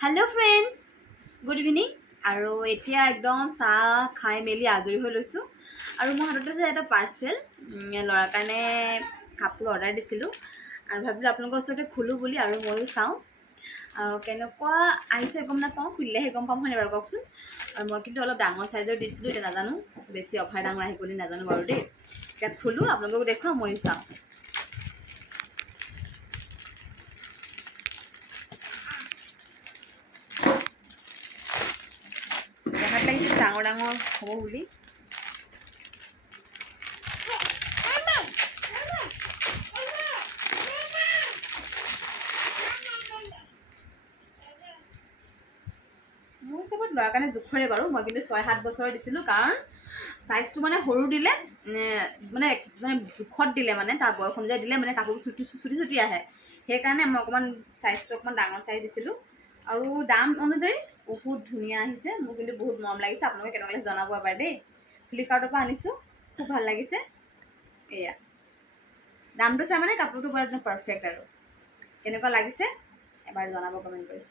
hello friends good evening और एतिया एकदम चाह खाई मेली आजरी हो लैसो और मैं हाथत आछे एटा पार्सेल लड़ार कारणे कापोर अर्डार दिसिलो और भाबिलो आपलोকৰ ওচৰতে खुलो বুলি और मयो चाওঁ केनेকুৱা आहिছে गम नापाওঁ खुलिलेহে गम पाम हयने बारु कওকচোन और मैं किन्तु अलप डाঙर साइजर दिसिलो एटा नाजानो बेছি अफार डाঙर आहि বুলি नाजानो बारु देই এতিয়া खुलो आपलोকক देखुৱাও मयो चाওঁ দেখাত লাগিছে ডাঙৰ ডাঙৰ হ'ব বুলি মোৰ হিচাপত ল'ৰাৰ কাৰণে জোখৰে বাৰু মই কিন্তু 6-7 বছৰ দিছিলোঁ কাৰণ সাইজটো মানে সৰু দিলে মানে মানে জোখত দিলে মানে তাৰ বয়স অনুযায়ী দিলে মানে কাপোৰ ছুটি আহে সেইকাৰণে মই অকণমান সাইজটো অকণমান ডাঙৰ সাইজ দিছিলোঁ আৰু দাম অনুযায়ী বহুত ধুনীয়া আহিছে মোৰ কিন্তু বহুত মৰম লাগিছে আপোনালোকে কেনেকুৱা লাগিছে জনাব এবাৰ দেই ফ্লিপকাৰ্টৰ পৰা আনিছোঁ খুব ভাল লাগিছে এয়া দামটো চাই মানে কাপোৰটো বৰ একদম পাৰফেক্ট আৰু কেনেকুৱা লাগিছে এবাৰ জনাব কমেণ্ট কৰি